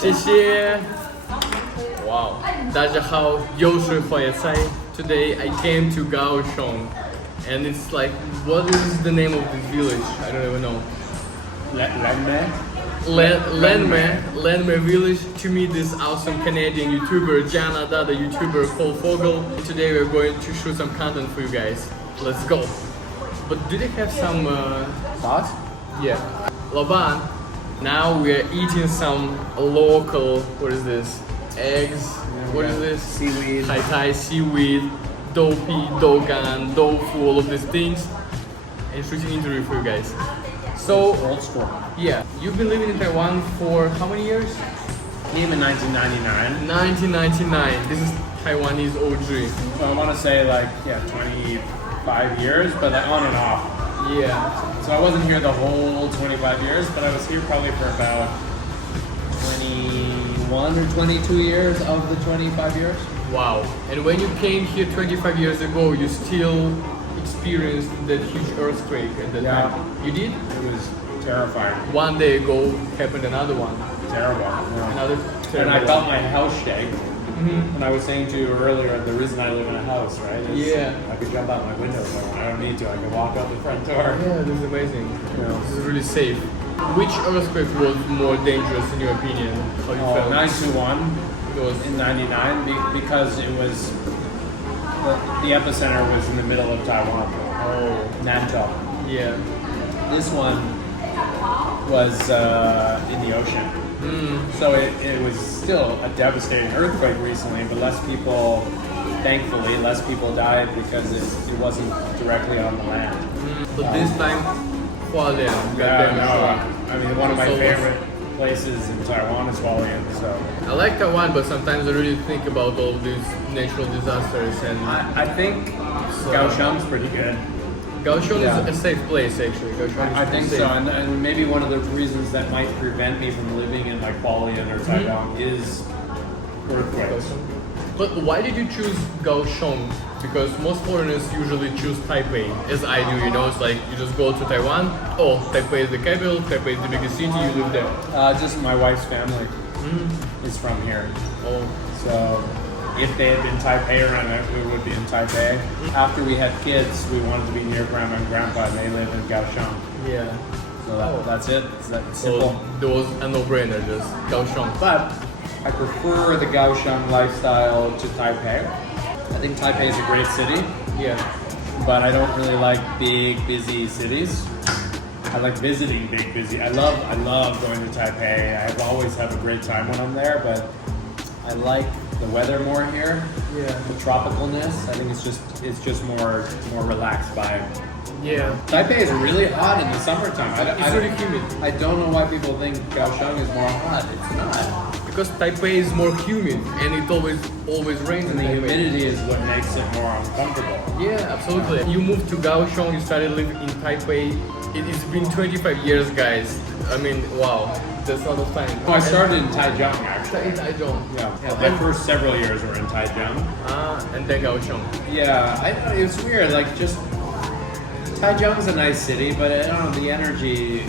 谢谢。Wow， 大家好，又是坏菜。Today I came to Kaohsiung, and it's like, what is the name of this village? I don't even know. Landme village to meet this awesome Canadian YouTuber, Canada, the YouTuber called Fogle. Today we're going to shoot some content for you guys. Let's go. But do they have some sauce? Yeah. Laban. Now we're eating some local, what is this? Eggs. What is this? Seaweed. Thai seaweed, doupi, dogan, tofu, all of these things. And shooting interview for you guys. So, Old school. yeah, you've been living in Taiwan for how many years? Came in 1999. 1999. This is Taiwanese OG. So I want to say 25 years, but on and off. Yeah. So I wasn't here the whole 25 years, but I was here probably for about 21 or 22 years of the 25 years. Wow. And when you came here 25 years ago, you still experienced that huge earthquake at that Yeah. time. You did? It was terrifying. One day ago happened another one. Terrible. Yeah. Another And terrible I felt one. my house shake. Mhm. And I was saying to you earlier, the reason I live in a house, right? Is Yeah. I could jump out my window if I want. I don't need to. I can walk out the front door. Yeah, this is amazing. Yeah. This is really safe. Which earthquake was more dangerous in your opinion? How you felt? 921 It was in 99 because it was the epicenter was in the middle of Taiwan, oh Nantou. yeah. This one was in the ocean. So it was still a devastating earthquake recently, but thankfully, less people died because it wasn't directly on the land. But this time, Hualien got damaged. I mean, one of my So- favorite places in Taiwan is Hualien, so. I like Taiwan, but sometimes I really think about all these natural disasters, and I think Kaohsiung's pretty good. Kaohsiung Yeah. is a safe place actually. Kaohsiung is I think safe. so, and maybe one of the reasons that might prevent me from living in like Hualien or Taiwan is earthquakes. But why did you choose Kaohsiung? Because most foreigners usually choose Taipei, as I do. You know, it's like you just go to Taiwan. Oh, Taipei is the capital. Taipei is the biggest city. You live there. Just my wife's family is from here, Oh, so if they had been Taipei around it, we would be in Taipei. After we had kids, we wanted to be near grandma and grandpa, and they live in Kaohsiung. yeah. So that's it. It's that So simple. there was a no-brainer, just Kaohsiung. But I prefer the Kaohsiung lifestyle to Taipei. I think Taipei is a great city, Yeah. but I don't really like big, busy cities. I like visiting big, busy. I love going to Taipei. I always have a great time when I'm there, but I like the weather more here. Yeah. The tropicalness. I think it's just more relaxed vibe. Yeah. Taipei is really hot in the summertime. It's really humid. I don't know why people think Kaohsiung is more hot. It's not. Because Taipei is more humid and it always rains in And the Taipei. humidity is what makes it more uncomfortable. Yeah, absolutely. You moved to Kaohsiung, you started living in Taipei. It's been 25 years, guys. I mean, wow, that's a lot of time. I started in Taichung actually. I don't. Yeah, my first several years were in Taichung. And then Kaohsiung. Yeah, it's weird. Like just Taichung's a nice city, but I don't know, the energy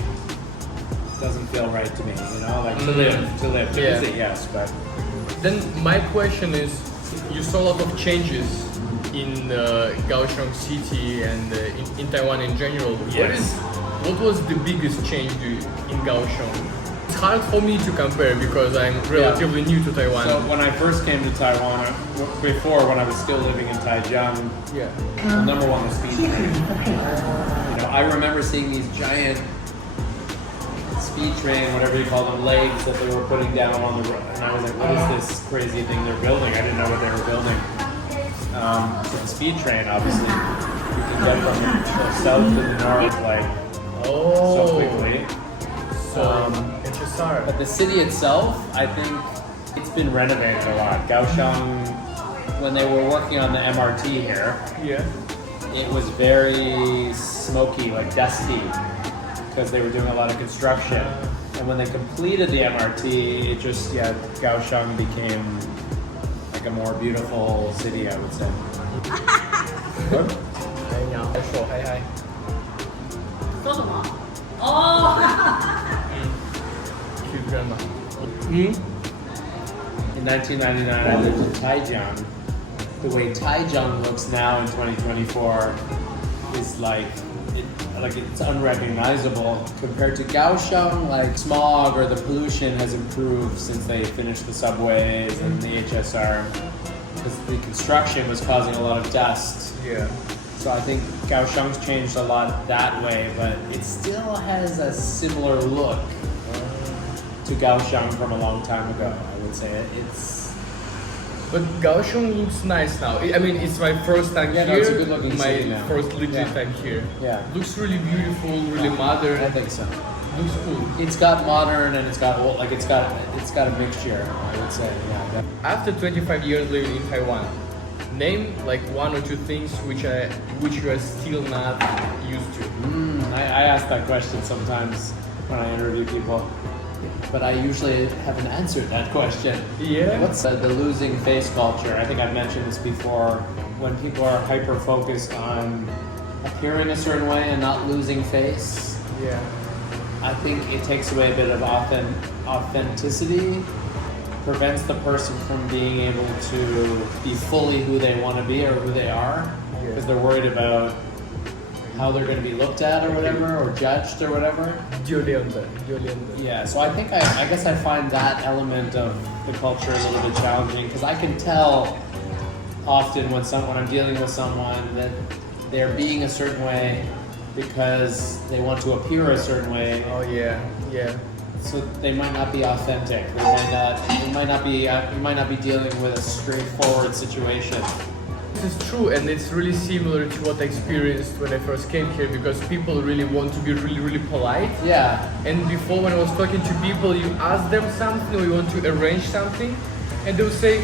doesn't feel right to me. You know, like to live, to Yeah. visit, yes, but Then my question is, you saw a lot of changes in Kaohsiung city and in Taiwan in general. Yes. What was the biggest change in Kaohsiung? It's hard for me to compare because I'm relatively new to Taiwan. So when I first came to Taiwan, before when I was still living in Taichung, yeah. number one was speed train. You know, I remember seeing these giant speed train, whatever you call them, legs that they were putting down on the road, and I was like, what is this crazy thing they're building? I didn't know what they were building. So the speed train, obviously, you can get from the south to the north like so quickly. HSR. But the city itself, I think it's been renovated a lot. Kaohsiung, when they were working on the MRT here, Yeah. it was very smoky, like dusty, because they were doing a lot of construction. And when they completed the MRT, it just, Kaohsiung became like a more beautiful city, I would say. Hi. 说什么？哦， Cute 圈吧。In 1999, I lived in Taijiang. The way Taijiang looks now in 2024 is like it's unrecognizable compared to Kaohsiung. Like smog or the pollution has improved since they finished the subways and the HSR. Because the construction was causing a lot of dust. Yeah. So I think Kaohsiung's changed a lot that way, but it still has a similar look to Kaohsiung from a long time ago. I would say But Kaohsiung looks nice now. I mean, it's my first time here. No, it's a good looking city My now. first legit time here. Yeah. Looks really beautiful, really modern. I think so. Looks cool. It's got modern and it's got old, like it's got a mixture. I would say, yeah. After 25 years living in Taiwan, name like one or two things which you are still not used to. I ask that question sometimes when I interview people, but I usually haven't answered that question. Yeah. What's the losing face culture? I think I've mentioned this before. When people are hyper focused on appearing a certain way and not losing face, Yeah. I think it takes away a bit of authenticity, prevents the person from being able to be fully who they want to be or who they are, because they're worried about how they're going to be looked at or whatever, or judged or whatever. Yeah, so I think I guess I find that element of the culture a little bit challenging, because I can tell often when I'm dealing with someone that they're being a certain way because they want to appear a certain way. Oh yeah. So they might not be authentic. You might not be dealing with a straightforward situation. This is true, and it's really similar to what I experienced when I first came here, because people really want to be really, really polite. Yeah. And before, when I was talking to people, you ask them something or you want to arrange something, and they'll say,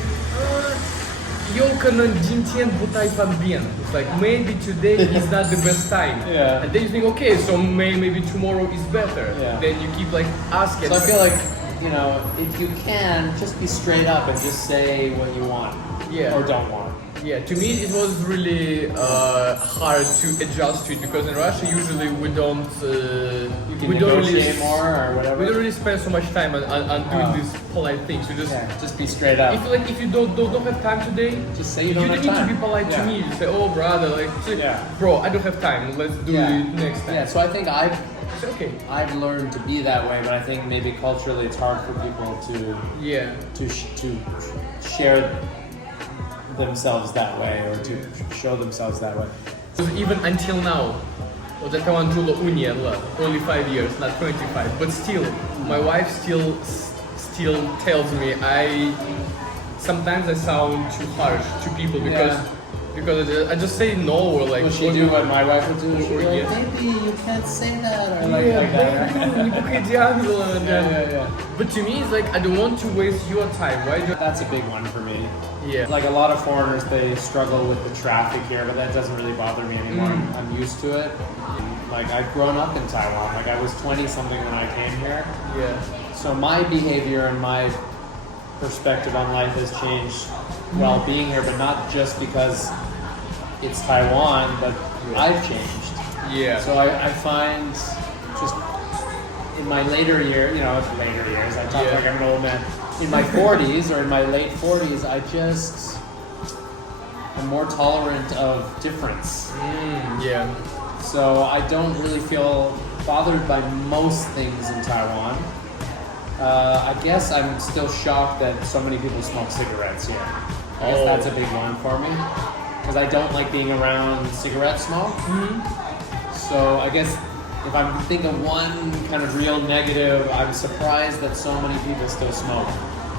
有可能今天不太方便. It's like maybe today is not the best time. Yeah. And then you think, okay, so maybe tomorrow is better. Yeah. Then you keep like asking. So I feel like, if you can, just be straight up and just say what you want. Yeah. Or don't want. Yeah, to me it was really hard to adjust to it, because in Russia usually we don't Negotiate more or whatever. we don't really spend so much time on doing these polite things. We Just be straight up. if you don't have time today, Just say you don't have need time. to be polite to me. You say, oh brother, Yeah. bro, I don't have time. Let's do it next time. Yeah, so I think It's okay. I've learned to be that way, but I think maybe culturally it's hard for people to share themselves that way, or to show themselves that way. Even until now, 我在台湾住了5年了, only 5 years, not 25. But still, my wife still tells me sometimes I sound too harsh to people because I just say no, or like. Will she do what my wife would do? She'll be like, Yeah. maybe you can't say that, or like that. Yeah. But to me, it's like I don't want to waste your time. Why do? That's a big one for me. Yeah. Like a lot of foreigners, they struggle with the traffic here, but that doesn't really bother me anymore. I'm used to it. Like I've grown up in Taiwan. Like I was 20 something when I came here. Yeah. So my behavior and my perspective on life has changed while being here, but not just because it's Taiwan, but I've changed. Yeah. So I find just in my later years, I talk like I'm an old man. In my 40s or in my late 40s, I'm more tolerant of difference. Yeah. So I don't really feel bothered by most things in Taiwan. I guess I'm still shocked that so many people smoke cigarettes here. I guess that's a big one for me, because I don't like being around cigarette smoke. So I guess if I'm thinking of one kind of real negative, I'm surprised that so many people still smoke.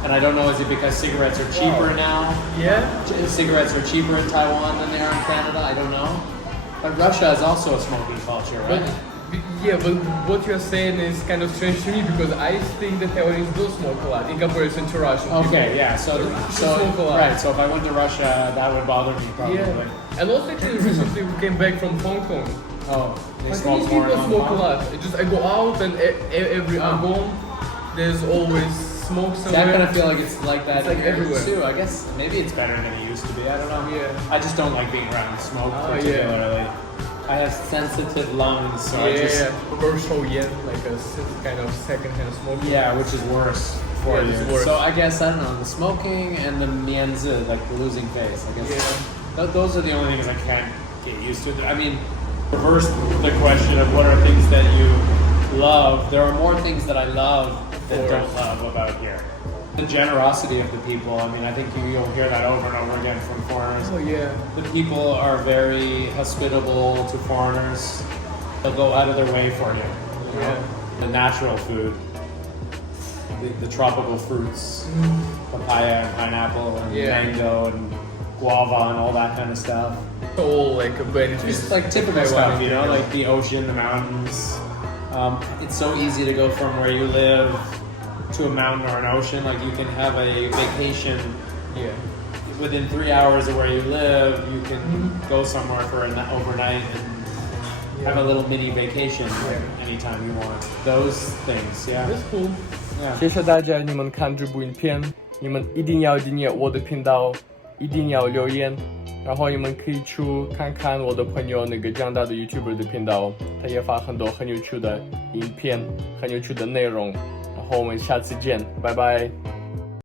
And I don't know, is it because cigarettes are cheaper now? Yeah. Cigarettes are cheaper in Taiwan than they are in Canada? I don't know. But Russia is also a smoking culture, right? But what you're saying is kind of strange to me, because I think that Taiwanese do smoke a lot in comparison to Russian people. Okay, yeah. So smoke a lot. right. So if I went to Russia, that would bother me probably. Yeah. And also actually recently we came back from Hong Kong. Oh, they Chinese smoke more people in smoke a Hong Kong? lot. I go out and every I'm home, there's always smoke somewhere. I kind of feel like it's like that It's like here everywhere. too. I guess maybe it's better than it used to be. I don't know. Yeah. I just don't like being around smoke Oh, particularly. I have sensitive lungs, so yeah, I just or so yeah, like a kind of secondhand smoking. yeah, which is worse for Yeah, you. it's worse. So I guess I don't know the smoking and the mianzi, like the losing face. I guess those are the only things I can't get used to. I mean, reverse the question of what are things that you love. There are more things that I love that don't love about here. The generosity of the people. I mean, I think you'll hear that over and over again from foreigners. Oh yeah. The people are very hospitable to foreigners. They'll go out of their way for you. You know? The natural food, the tropical fruits, papaya and pineapple and mango and guava and all that kind of stuff. All like a benefit. Just like typical stuff, you know, like the ocean, the mountains. It's so easy to go from where you live to a mountain or an ocean. Like you can have a vacation. Yeah. Within 3 hours of where you live, you can go somewhere for an overnight and have a little mini vacation anytime you want. Those things, yeah. That's cool. Yeah. 谢谢大家，你们看这部影片，你们一定要订阅我的频道，一定要留言，然后你们可以去看看我的朋友那个加拿大的 YouTuber 的频道，他也发很多很有趣的影片，很有趣的内容。然后我们下次见，拜拜。